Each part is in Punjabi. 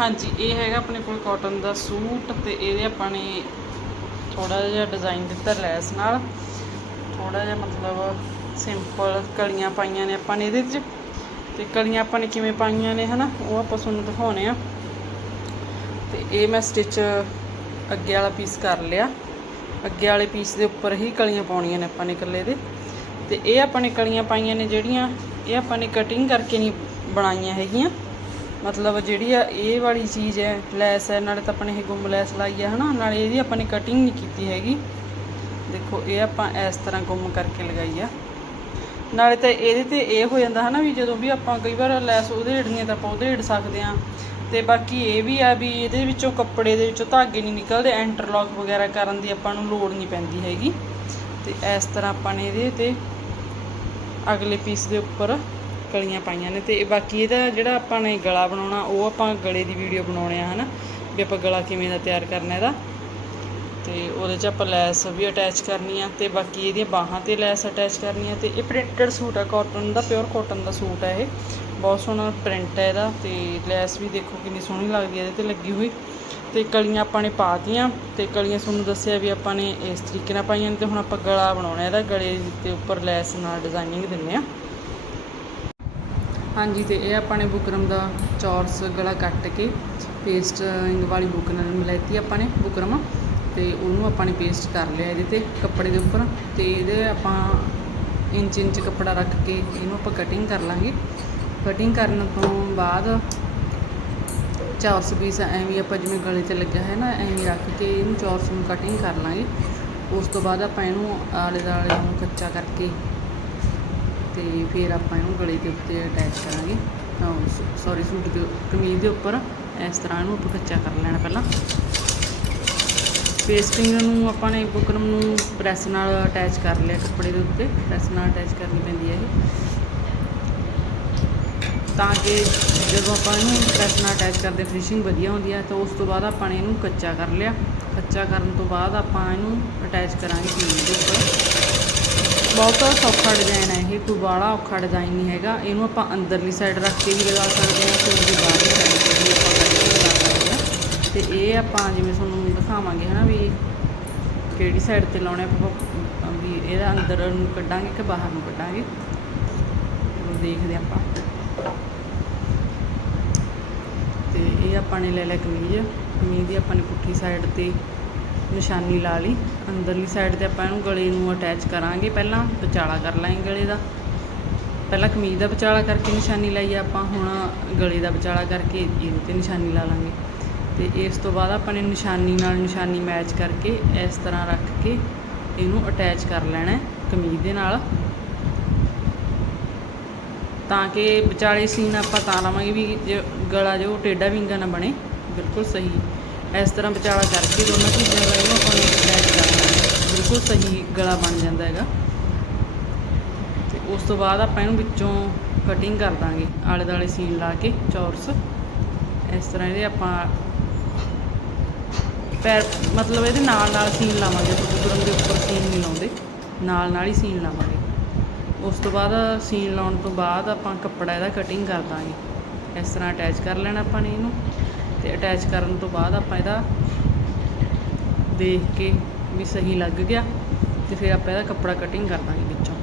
ਹਾਂਜੀ, ਇਹ ਹੈਗਾ ਆਪਣੇ ਕੋਲ ਕਾਟਨ ਦਾ ਸੂਟ ਤੇ ਇਹਦੇ ਆਪਾਂ ਨੇ ਥੋੜਾ ਜਿਹਾ ਡਿਜ਼ਾਈਨ ਦਿੱਤਾ ਲੈਸ ਨਾਲ। ਥੋੜਾ ਜਿਹਾ ਮਤਲਬ ਸਿੰਪਲ ਕਲੀਆਂ ਪਾਈਆਂ ਨੇ ਆਪਾਂ ਨੇ ਇਹਦੇ 'ਚ। ਤੇ ਕਲੀਆਂ ਆਪਾਂ ਨੇ ਕਿਵੇਂ ਪਾਈਆਂ ਨੇ, ਹਨਾ? ਉਹ ਆਪਾਂ ਤੁਹਾਨੂੰ ਦਿਖਾਉਣੇ ਆ। ਤੇ ਇਹ ਮੈਂ ਸਟਿਚ ਅੱਗੇ ਵਾਲਾ ਪੀਸ ਕਰ ਲਿਆ। ਅੱਗੇ ਵਾਲੇ ਪੀਸ ਦੇ ਉੱਪਰ ਹੀ ਕਲੀਆਂ ਪਾਉਣੀਆਂ ਨੇ ਆਪਾਂ ਨੇ ਇਕੱਲੇ ਦੇ। ਤੇ ਇਹ ਆਪਾਂ ਨੇ ਕਲੀਆਂ ਪਾਈਆਂ ਨੇ ਜਿਹੜੀਆਂ, ਇਹ ਆਪਾਂ ਨੇ ਕਟਿੰਗ ਕਰਕੇ ਨਹੀਂ ਬਣਾਈਆਂ ਹੈਗੀਆਂ। ਮਤਲਬ ਜਿਹੜੀ ਆ, ਇਹ ਵਾਲੀ ਚੀਜ਼ ਹੈ, ਲੈਸ ਹੈ, ਨਾਲੇ ਤਾਂ ਆਪਾਂ ਨੇ ਇਹ ਗੁੰਮ ਲੈਸ ਲਾਈ ਹੈ, ਹਨਾ? ਨਾਲੇ ਇਹਦੀ ਆਪਾਂ ਨੇ ਕਟਿੰਗ ਨਹੀਂ ਕੀਤੀ ਹੈਗੀ। ਦੇਖੋ, ਇਹ ਆਪਾਂ ਇਸ ਤਰ੍ਹਾਂ ਗੁੰਮ ਕਰਕੇ ਲਗਾਈ ਆ। ਨਾਲੇ ਤਾਂ ਇਹਦੇ ਤੇ ਇਹ ਹੋ ਜਾਂਦਾ, ਹਨਾ, ਵੀ ਜਦੋਂ ਵੀ ਆਪਾਂ ਕਈ ਵਾਰ ਲੈਸ ਉਹਦੇ ਢੜਨੀ ਤਾਂ ਆਪਾਂ ਉਹਦੇ ਢੜ ਸਕਦੇ ਆ ਤੇ ਬਾਕੀ ਇਹ ਵੀ ਆ ਵੀ ਇਹਦੇ ਵਿੱਚੋਂ ਕੱਪੜੇ ਦੇ ਵਿੱਚੋਂ ਧਾਗੇ ਨਹੀਂ ਨਿਕਲਦੇ ਇੰਟਰਲੌਕ ਵਗੈਰਾ ਕਰਨ ਦੀ ਆਪਾਂ ਨੂੰ ਲੋੜ ਨਹੀਂ ਪੈਂਦੀ ਹੈਗੀ। ਤੇ ਇਸ ਤਰ੍ਹਾਂ ਆਪਾਂ ਨੇ ਇਹਦੇ ਤੇ ਅਗਲੇ ਪੀਸ ਦੇ ਉੱਪਰ ਕਲੀਆਂ ਪਾਈਆਂ ਨੇ ਤੇ ਬਾਕੀ ਇਹਦਾ ਜਿਹੜਾ ਆਪਾਂ ਨੇ ਗਲਾ ਬਣਾਉਣਾ, ਉਹ ਆਪਾਂ ਗਲੇ ਦੀ ਵੀਡੀਓ ਬਣਾਉਣੇ ਆ, ਹਨਾ? ਵੀ ਆਪਾਂ ਗਲਾ ਕਿਵੇਂ ਦਾ ਤਿਆਰ ਕਰਨਾ ਇਹਦਾ। ਤੇ ਉਹਦੇ 'ਚ ਆਪਾਂ ਲੈਸ ਵੀ ਅਟੈਚ ਕਰਨੀ ਆ ਤੇ ਬਾਕੀ ਇਹਦੀਆਂ ਬਾਹਾਂ ਤੇ ਲੈਸ ਅਟੈਚ ਕਰਨੀ ਆ ਤੇ ਇਹ ਪ੍ਰਿੰਟਡ ਸੂਟ ਆ ਕਾਟਨ ਦਾ ਪਿਓਰ ਕਾਟਨ ਦਾ ਸੂਟ ਆ ਇਹ। ਬਹੁਤ ਸੋਹਣਾ ਪ੍ਰਿੰਟ ਹੈ ਇਹਦਾ ਤੇ ਲੈਸ ਵੀ ਦੇਖੋ ਕਿੰਨੀ ਸੋਹਣੀ ਲੱਗਦੀ ਹੈ ਇਹਦੇ ਤੇ ਲੱਗੀ ਹੋਈ। ਤੇ ਕਲੀਆਂ ਆਪਾਂ ਨੇ ਪਾਤੀਆਂ ਤੇ ਕਲੀਆਂ ਤੁਹਾਨੂੰ ਦੱਸਿਆ ਵੀ ਆਪਾਂ ਨੇ ਇਸ ਤਰੀਕੇ ਨਾਲ ਪਾਈਆਂ ਨੇ ਤੇ ਹੁਣ ਆਪਾਂ ਗਲਾ ਬਣਾਉਣਾ ਇਹਦਾ, ਗਲੇ ਦੇ ਉੱਪਰ ਲੈਸ ਨਾਲ ਡਿਜ਼ਾਈਨਿੰਗ ਦਿੰਨੇ ਆ। ਹਾਂਜੀ ਤੇ ਇਹ ਆਪਾਂ ਨੇ ਬੁਕਰਮ ਦਾ ਚੌਰਸ ਗਲਾ ਕੱਟ ਕੇ ਪੇਸਟਿੰਗ ਵਾਲੀ ਬੁੱਕ ਨਾਲ ਮਿਲਾਤੀ ਆਪਾਂ ਨੇ ਬੁਕਰਮ। ਤੇ ਉਹਨੂੰ ਆਪਾਂ ਨੇ ਪੇਸਟ ਕਰ ਲਿਆ ਇਹਦੇ ਤੇ ਕੱਪੜੇ ਦੇ ਉੱਪਰ। ਤੇ ਇਹਦੇ ਆਪਾਂ ਇੰਚ ਇੰਚ ਕੱਪੜਾ ਰੱਖ ਕੇ ਇਹਨੂੰ ਆਪਾਂ ਕਟਿੰਗ ਕਰ ਲਾਂਗੇ। ਕਟਿੰਗ ਕਰਨ ਤੋਂ ਬਾਅਦ ਚੌਰਸ ਪੀਸ ਐਵੇਂ ਆਪਾਂ ਜਿਵੇਂ ਗਲੇ ਤੇ ਲੱਗਿਆ ਹੈ ਨਾ, ਐਵੇਂ ਰੱਖ ਕੇ ਇਹਨੂੰ ਚੌਰਸ ਨੂੰ ਕਟਿੰਗ ਕਰ ਲਾਂਗੇ। ਉਸ ਤੋਂ ਬਾਅਦ ਆਪਾਂ ਇਹਨੂੰ ਆਲੇ ਦਾਲੇ ਨੂੰ ਕੱਚਾ ਕਰਕੇ ਤੇ ਫਿਰ ਆਪਾਂ ਇਹਨੂੰ ਗਲੇ ਦੇ ਉੱਤੇ ਅਟੈਚ ਕਰਾਂਗੇ। ਸੌਰੀ ਸੂਟ ਦੇ, ਕਮੀਜ਼ ਦੇ ਉੱਪਰ ਇਸ ਤਰ੍ਹਾਂ ਇਹਨੂੰ ਆਪਾਂ ਕੱਚਾ ਕਰ ਲੈਣਾ ਪਹਿਲਾਂ। ਪੇਸਟਿੰਗ ਨੂੰ ਆਪਾਂ ਨੇ ਬੁਕਰਮ ਨੂੰ ਪ੍ਰੈਸ ਨਾਲ ਅਟੈਚ ਕਰ ਲਿਆ ਕੱਪੜੇ ਦੇ ਉੱਤੇ। ਪ੍ਰੈਸ ਨਾਲ ਅਟੈਚ ਕਰਨੀ ਪੈਂਦੀ ਹੈ ਇਹ। ਤਾਂ ਕਿ ਜਦੋਂ ਆਪਾਂ ਇਹਨੂੰ ਪ੍ਰੈਸ ਨਾਲ ਅਟੈਚ ਕਰਦੇ ਫਿਨਿਸ਼ਿੰਗ ਵਧੀਆ ਹੁੰਦੀ ਹੈ ਤਾਂ ਉਸ ਤੋਂ ਬਾਅਦ ਆਪਾਂ ਨੇ ਇਹਨੂੰ ਕੱਚਾ ਕਰ ਲਿਆ। ਕੱਚਾ ਕਰਨ ਤੋਂ ਬਾਅਦ ਆਪਾਂ ਇਹਨੂੰ ਅਟੈਚ ਕਰਾਂਗੇ ਕਮੀਜ਼ ਦੇ ਉੱਪਰ। ਬਹੁਤ ਸੌਖਾ ਡਿਜ਼ਾਈਨ ਹੈ ਕੋਈ ਬਾਹਲਾ ਔਖਾ ਡਿਜ਼ਾਈਨ ਨਹੀਂ ਹੈਗਾ, ਇਹਨੂੰ ਆਪਾਂ ਅੰਦਰਲੀ ਸਾਈਡ ਰੱਖ ਕੇ ਵੀ ਲਗਾ ਸਕਦੇ ਹਾਂ ਸੂਟ ਦੀ ਬਾਹਰਲੀ ਸਾਈਡ ਤੇ ਵੀ ਆਪਾਂ ਕੱਢ ਲਗਾ ਸਕਦੇ ਹਾਂ। ਤੇ ਇਹ ਆਪਾਂ ਜਿਵੇਂ ਤੁਹਾਨੂੰ ਦਿਖਾਵਾਂਗੇ ਹਨਾ ਵੀ ਕਿਹੜੀ ਸਾਈਡ ਤੇ ਲਾਉਣੇ ਆਪਾਂ ਵੀ ਇਹਦਾ ਅੰਦਰ ਨੂੰ ਕੱਢਾਂਗੇ ਕਿ ਬਾਹਰ ਨੂੰ ਕੱਢਾਂਗੇ। ਚਲੋ ਦੇਖਦੇ ਆਪਾਂ। ਤੇ ਇਹ ਆਪਾਂ ਨੇ ਲੈ ਲਿਆ ਕਮੀਜ਼ ਕਮੀਜ਼ ਦੀ ਆਪਾਂ ਨੇ ਪੁੱਠੀ ਸਾਈਡ ਤੇ ਨਿਸ਼ਾਨੀ ਲਾ ਲਈ। ਅੰਦਰਲੀ ਸਾਈਡ ਤੇ ਆਪਾਂ ਇਹਨੂੰ ਗਲੇ ਨੂੰ ਅਟੈਚ ਕਰਾਂਗੇ। ਪਹਿਲਾਂ ਵਿਚਾਲਾ ਕਰ ਲਾਂਗੇ ਗਲੇ ਦਾ। ਪਹਿਲਾਂ ਕਮੀਜ਼ ਦਾ ਵਿਚਾਲਾ ਕਰਕੇ ਨਿਸ਼ਾਨੀ ਲਾਈ ਆਪਾਂ। ਹੁਣ ਗਲੇ ਦਾ ਵਿਚਾਲਾ ਕਰਕੇ ਇਹਦੇ ਤੇ ਨਿਸ਼ਾਨੀ ਲਾ ਲਾਂਗੇ। ਤੇ ਇਸ ਤੋਂ ਬਾਅਦ ਆਪਾਂ ਨੇ ਨਿਸ਼ਾਨੀ ਨਾਲ ਨਿਸ਼ਾਨੀ ਮੈਚ ਕਰਕੇ ਇਸ ਤਰ੍ਹਾਂ ਰੱਖ ਕੇ ਇਹਨੂੰ ਅਟੈਚ ਕਰ ਲੈਣਾ ਕਮੀਜ਼ ਦੇ ਨਾਲ। ਤਾਂ ਕਿ ਵਿਚਾਲੇ ਸੀਨ ਆਪਾਂ ਤਾਂ ਲਾਵਾਂਗੇ ਵੀ ਜੇ ਗਲਾ ਜੋ ਟੇਢਾ ਵਿੰਗਾ ਨਾ ਬਣੇ। ਬਿਲਕੁਲ ਸਹੀ। ਇਸ ਤਰ੍ਹਾਂ ਵਿਚਾਲਾ ਕਰਕੇ ਦੋਨਾਂ ਚੀਜ਼ਾਂ ਦਾ ਇਹਨੂੰ ਆਪਾਂ ਨੂੰ ਅਟੈਚ ਕਰਨਾ ਹੈ। ਬਿਲਕੁਲ ਸਹੀ ਗਲਾ ਬਣ ਜਾਂਦਾ ਹੈਗਾ। ਤੇ ਉਸ ਤੋਂ ਬਾਅਦ ਆਪਾਂ ਇਹਨੂੰ ਵਿੱਚੋਂ ਕਟਿੰਗ ਕਰ ਦਾਂਗੇ, ਆਲੇ ਦਾਲੇ ਸੀਨ ਲਾ ਕੇ ਚੌਰਸ ਇਸ ਤਰ੍ਹਾਂ ਇਹਦੇ ਆਪਾਂ ਪੈਰ, ਮਤਲਬ ਇਹਦੇ ਨਾਲ ਨਾਲ ਸੀਨ ਲਾਵਾਂਗੇ ਬੁਕਰਮ ਦੇ ਉੱਪਰ ਸੀਨ ਨਹੀਂ ਲਾਉਂਦੇ। ਨਾਲ ਨਾਲ ਹੀ ਸੀਨ ਲਾਵਾਂਗੇ। ਉਸ ਤੋਂ ਬਾਅਦ ਸੀਨ ਲਾਉਣ ਤੋਂ ਬਾਅਦ ਆਪਾਂ ਕੱਪੜਾ ਇਹਦਾ ਕਟਿੰਗ ਕਰ ਦਾਂਗੇ। ਇਸ ਤਰ੍ਹਾਂ ਅਟੈਚ ਕਰ ਲੈਣਾ ਆਪਾਂ ਨੇ ਇਹਨੂੰ। ਤੇ ਅਟੈਚ ਕਰਨ ਤੋਂ ਬਾਅਦ ਆਪਾਂ ਇਹਦਾ ਦੇਖ ਕੇ ਵੀ ਸਹੀ ਲੱਗ ਗਿਆ ਤੇ ਫਿਰ ਆਪਾਂ ਇਹਦਾ ਕੱਪੜਾ ਕਟਿੰਗ ਕਰ ਦਾਂਗੇ ਵਿੱਚੋਂ,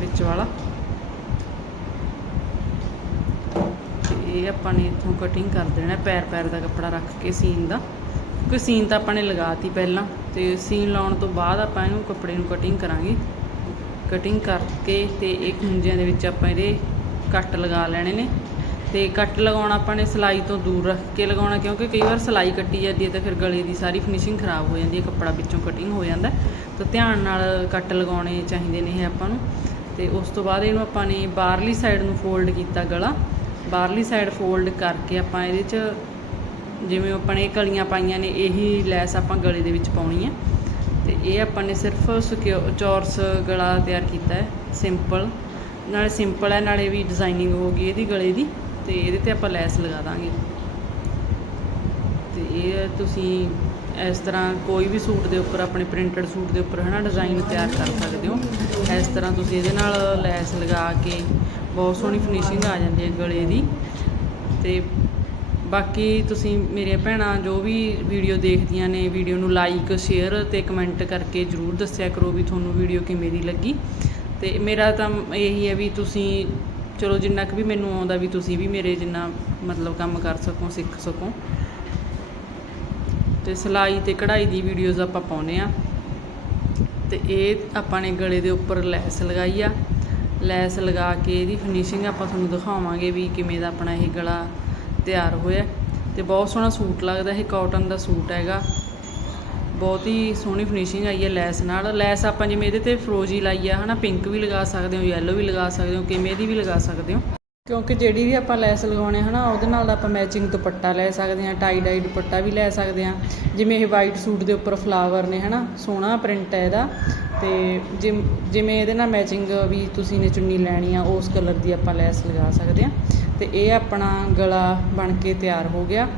ਵਿੱਚ ਵਾਲਾ। ਤੇ ਇਹ ਆਪਾਂ ਨੇ ਇੱਥੋਂ ਕਟਿੰਗ ਕਰ ਦੇਣਾ, ਪੈਰ ਪੈਰ ਦਾ ਕੱਪੜਾ ਰੱਖ ਕੇ ਸੀਨ ਦਾ। ਕਿਉਂਕਿ ਸੀਨ ਤਾਂ ਆਪਾਂ ਨੇ ਲਗਾਤੀ ਪਹਿਲਾਂ, ਤੇ ਸੀਨ ਲਾਉਣ ਤੋਂ ਬਾਅਦ ਆਪਾਂ ਇਹਨੂੰ ਕੱਪੜੇ ਨੂੰ ਕਟਿੰਗ ਕਰਾਂਗੇ। ਕਟਿੰਗ ਕਰਕੇ ਤੇ ਇਹ ਖੁੰਝਿਆਂ ਦੇ ਵਿੱਚ ਆਪਾਂ ਇਹਦੇ ਕੱਟ ਲਗਾ ਲੈਣੇ ਨੇ। ਤੇ ਕੱਟ ਲਗਾਉਣਾ ਆਪਾਂ ਨੇ ਸਲਾਈ ਤੋਂ ਦੂਰ ਰੱਖ ਕੇ ਲਗਾਉਣਾ, ਕਿਉਂਕਿ ਕਈ ਵਾਰ ਸਲਾਈ ਕੱਟੀ ਜਾਂਦੀ ਹੈ ਤਾਂ ਫਿਰ ਗਲੇ ਦੀ ਸਾਰੀ ਫਿਨਿਸ਼ਿੰਗ ਖਰਾਬ ਹੋ ਜਾਂਦੀ ਹੈ, ਕੱਪੜਾ ਵਿੱਚੋਂ ਕਟਿੰਗ ਹੋ ਜਾਂਦਾ ਤਾਂ ਧਿਆਨ ਨਾਲ ਕੱਟ ਲਗਾਉਣੇ ਚਾਹੀਦੇ ਨੇ ਇਹ ਆਪਾਂ ਨੂੰ। ਤੇ ਉਸ ਤੋਂ ਬਾਅਦ ਇਹਨੂੰ ਆਪਾਂ ਨੇ ਬਾਹਰਲੀ ਸਾਈਡ ਨੂੰ ਫੋਲਡ ਕੀਤਾ ਗਲਾ। ਬਾਹਰਲੀ ਸਾਈਡ ਫੋਲਡ ਕਰਕੇ ਆਪਾਂ ਇਹਦੇ 'ਚ ਜਿਵੇਂ ਆਪਾਂ ਨੇ ਕਲੀਆਂ ਪਾਈਆਂ ਨੇ, ਇਹੀ ਲੈਸ ਆਪਾਂ ਗਲੇ ਦੇ ਵਿੱਚ ਪਾਉਣੀ ਹੈ। ਤੇ ਇਹ ਆਪਾਂ ਨੇ ਸਿਰਫ ਸਿਕਿਉ ਚੌਰਸ ਗਲਾ ਤਿਆਰ ਕੀਤਾ ਹੈ ਸਿੰਪਲ ਨਾਲੇ ਸਿੰਪਲ ਹੈ, ਨਾਲੇ ਵੀ ਡਿਜ਼ਾਈਨਿੰਗ ਹੋ ਗਈ ਇਹਦੀ ਗਲੇ ਦੀ। ਤੇ ਇਹਦੇ ਤੇ ਆਪਾਂ ਲੈਸ ਲਗਾ ਦਾਂਗੇ। ਤੇ ਇਹ ਤੁਸੀਂ ਇਸ ਤਰ੍ਹਾਂ ਕੋਈ ਵੀ ਸੂਟ ਦੇ ਉੱਪਰ, ਆਪਣੇ ਪ੍ਰਿੰਟਡ ਸੂਟ ਦੇ ਉੱਪਰ ਹਨਾ ਡਿਜ਼ਾਈਨ ਤਿਆਰ ਕਰ ਸਕਦੇ ਹੋ। ਇਸ ਤਰ੍ਹਾਂ ਤੁਸੀਂ ਇਹਦੇ ਨਾਲ ਲੈਸ ਲਗਾ ਕੇ ਬਹੁਤ ਸੋਹਣੀ ਫਿਨਿਸ਼ਿੰਗ ਆ ਜਾਂਦੀ ਹੈ ਗਲੇ ਦੀ। ਤੇ ਬਾਕੀ ਤੁਸੀਂ ਮੇਰੀਆਂ ਭੈਣਾਂ ਜੋ ਵੀ ਵੀਡੀਓ ਦੇਖਦੀਆਂ ਨੇ ਵੀਡੀਓ ਨੂੰ ਲਾਈਕ ਸ਼ੇਅਰ ਤੇ ਕਮੈਂਟ ਕਰਕੇ ਜਰੂਰ ਦੱਸਿਆ ਕਰੋ ਵੀ ਤੁਹਾਨੂੰ ਵੀਡੀਓ ਕਿਵੇਂ ਦੀ ਲੱਗੀ। ਤੇ ਮੇਰਾ ਤਾਂ ਇਹੀ ਹੈ ਵੀ ਤੁਸੀਂ ਚਲੋ ਜਿੰਨਾ ਕੁ ਵੀ ਮੈਨੂੰ ਆਉਂਦਾ ਵੀ ਤੁਸੀਂ ਵੀ ਮੇਰੇ ਜਿੰਨਾ ਮਤਲਬ ਕੰਮ ਕਰ ਸਕੋ, ਸਿੱਖ ਸਕੋ। ਤੇ ਸਿਲਾਈ ਤੇ ਕਢਾਈ ਦੀ ਵੀਡੀਓਜ਼ ਆਪਾਂ ਪਾਉਨੇ ਆ ਤੇ ਇਹ ਆਪਾਂ ਨੇ ਗਲੇ ਦੇ ਉੱਪਰ ਲੈਸ ਲਗਾਈ ਆ। ਲੈਸ ਲਗਾ ਕੇ ਇਹਦੀ ਫਿਨਿਸ਼ਿੰਗ ਆਪਾਂ ਤੁਹਾਨੂੰ ਦਿਖਾਵਾਂਗੇ ਵੀ ਕਿਵੇਂ ਦਾ ਆਪਣਾ ਇਹ ਗਲਾ ਤਿਆਰ ਹੋਇਆ। ਤੇ ਬਹੁਤ ਸੋਹਣਾ ਸੂਟ ਲੱਗਦਾ, ਇਹ ਕਾਟਨ ਦਾ ਸੂਟ ਹੈਗਾ। ਬਹੁਤ ਹੀ ਸੋਹਣੀ ਫਿਨਿਸ਼ਿੰਗ ਆਈ ਹੈ ਲੈਸ ਨਾਲ। ਲੈਸ ਆਪਾਂ ਜਿਵੇਂ ਇਹਦੇ ਤੇ ਫਰੋਜੀ ਲਾਈ ਆ ਹਨਾ ਪਿੰਕ ਵੀ ਲਗਾ ਸਕਦੇ ਹੋ ਯੈਲੋ ਵੀ ਲਗਾ ਸਕਦੇ ਹੋ ਕਿਵੇਂ ਦੀ ਵੀ ਲਗਾ ਸਕਦੇ ਹੋ। ਕਿਉਂਕਿ ਜਿਹੜੀ ਵੀ ਆਪਾਂ ਲੈਸ ਲਗਾਉਣੇ ਹਨਾ ਉਹਦੇ ਨਾਲ ਆਪਾਂ ਮੈਚਿੰਗ ਦੁਪੱਟਾ ਲੈ ਸਕਦੇ ਹਾਂ ਟਾਈ ਡਾਈ ਦੁਪੱਟਾ ਵੀ ਲੈ ਸਕਦੇ ਹਾਂ ਜਿਵੇਂ ਇਹ ਵਾਈਟ ਸੂਟ ਦੇ ਉੱਪਰ ਫਲਾਵਰ ਨੇ ਹਨਾ ਸੋਹਣਾ ਪ੍ਰਿੰਟ ਹੈ ਇਹਦਾ। ਤੇ ਜਿਮ- ਜਿਵੇਂ ਇਹਦੇ ਨਾਲ ਮੈਚਿੰਗ ਵੀ ਤੁਸੀਂ ਨੇ ਚੁੰਨੀ ਲੈਣੀ ਆ ਉਸ ਕਲਰ ਦੀ ਆਪਾਂ ਲੈਸ ਲਗਾ ਸਕਦੇ ਹਾਂ ਤੇ ਇਹ ਆਪਣਾ ਗਲਾ ਬਣ ਕੇ ਤਿਆਰ ਹੋ ਗਿਆ।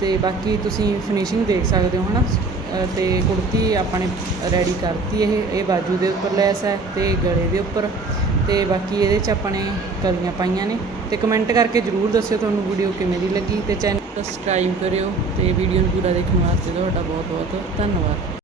ਤੇ ਬਾਕੀ ਤੁਸੀਂ ਫਿਨਿਸ਼ਿੰਗ ਦੇਖ ਸਕਦੇ ਹੋ ਹਨਾ। ਅ, ਤੇ ਕੁੜਤੀ ਆਪਾਂ ਨੇ ਰੈਡੀ ਕਰਤੀ ਇਹ ਇਹ ਬਾਜੂ ਦੇ ਉੱਪਰ ਲੈਸ ਹੈ ਤੇ ਗਲੇ ਦੇ ਉੱਪਰ। ਤੇ ਬਾਕੀ ਇਹਦੇ ਚ ਆਪਾਂ ਨੇ ਕਲੀਆਂ ਪਾਈਆਂ ਨੇ। ਤੇ ਕਮੈਂਟ ਕਰਕੇ ਜਰੂਰ ਦੱਸਿਓ ਤੁਹਾਨੂੰ ਵੀਡੀਓ ਕਿਵੇਂ ਦੀ ਲੱਗੀ ਤੇ ਚੈਨਲ ਸਬਸਕ੍ਰਾਈਬ ਕਰਿਓ ਤੇ ਵੀਡੀਓ ਨੂੰ ਪੂਰਾ ਦੇਖਣ ਵਾਸਤੇ ਤੁਹਾਡਾ ਬਹੁਤ ਬਹੁਤ ਧੰਨਵਾਦ।